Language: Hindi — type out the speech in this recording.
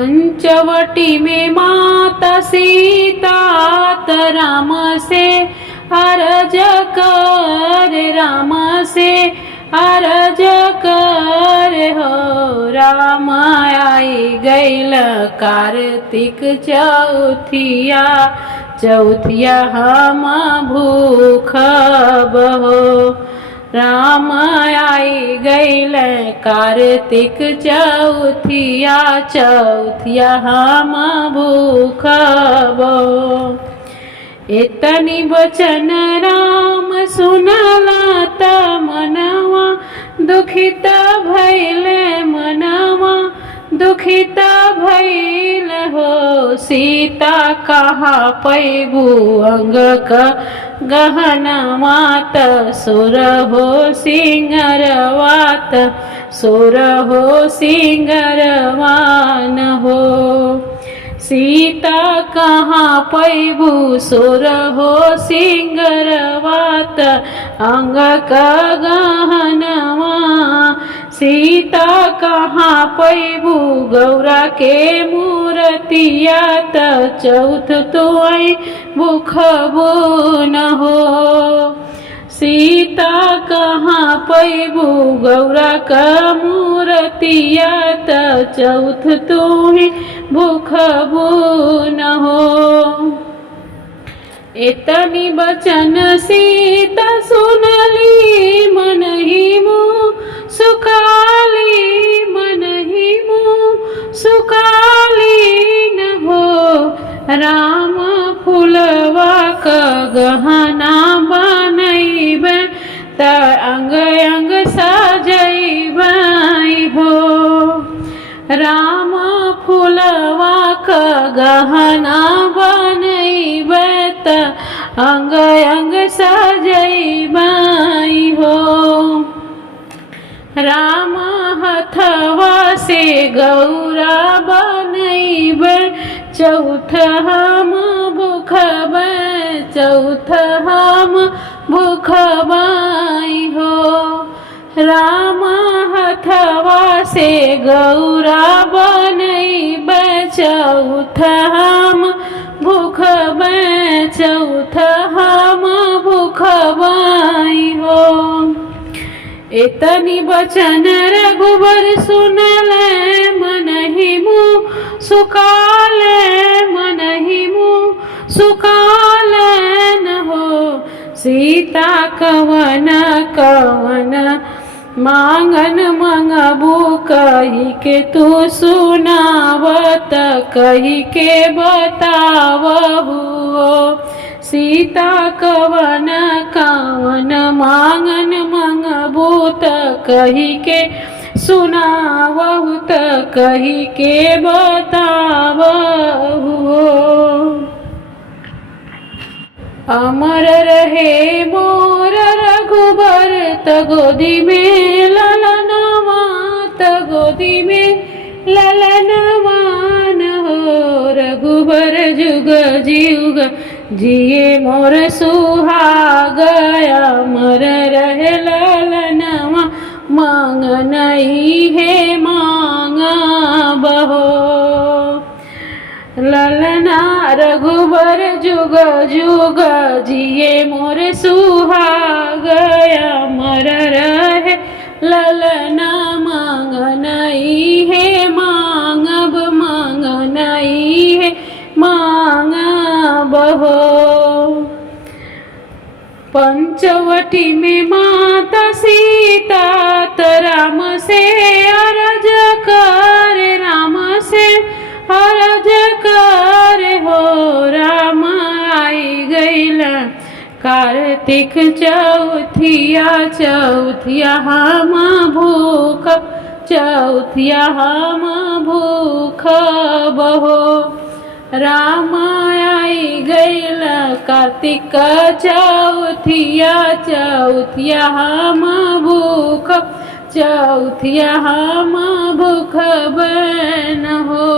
पंचवटी में माता सीता राम से अरज कर, राम से अरज कर हो। राम आई गईल कार्तिक चौथिया, चौथिया हम भूख बहो। राम आई गईल कार्तिक चौथिया, चौथिया हम भूख बहो। इतनी बचन राम सुनला त मनवा दुखित भइल, मनवा दुखित भइल हो। सीता कहा पैबू अंग का गहनवात, सुर हो सिंगरवात, सुर हो सिंगरवान हो। सीता कहाँ पैबू सुर हो सिंगरवात, अंग का गहनवा। सीता कहाँ पैबू गौरा के मूर्तिया, त चौथ तो आई भूखबू न हो। सीता कहाँ पैबू गौरा का मूर्तिया, त चौथ तो ही भूखबू न हो। इतनी बचन सीता सुनली, मन ही मुँह सुकाली, मन ही मुँह सुकाली न हो। राम फुलवा का गहना बनैबे, त अंग अंग सजैबै हो। राम फुलवा का गहना बनैबे, त अंग अंग सजैबै हो। राम हथवा से गौरा बनैबे, चौथ हम भूखबै, चौथ हम भूखबै हो। राम हथवा से गौरा बनैबे, चौथ हम भूखबै, चौथ हम भूखबै हो। इतनी बचन रघुबर सुनले, मन ही मुँह सुकाले, मन ही मुँह सुकाले न हो। सीता कवन कवन मांगन मंगबू, कही के तू सुनावत, कही के बतावहु। सीता कवन कवन मांगन मंगबू, त कही के सुनावहु, त कही के बतावहु। अमर रहे मोर रघुबर, त गोदी में ललनवा, त गोदी में ललनवा न हो। रघुबर जुग जुग जिए मोर सुहाग, अमर रहे ललनवा, मांग नहीं है मांग बहो। ललना रघुबर जुग जुग जिए मोर सुहाग, अमर रहे ललना, मांग नहीं है मांगब, मांग नहीं है मांग बहो। पंचवटी में माता सीता राम से अरज कर, राम से अरज कर हो। राम आई गईल कार्तिक चौथिया, चौथिया हम भूख, चौथिया हम भूख बहो। राम आई गईल कार्तिक चौथिया, चौथिया हम भूख, चौथिया हम भूख बन हो।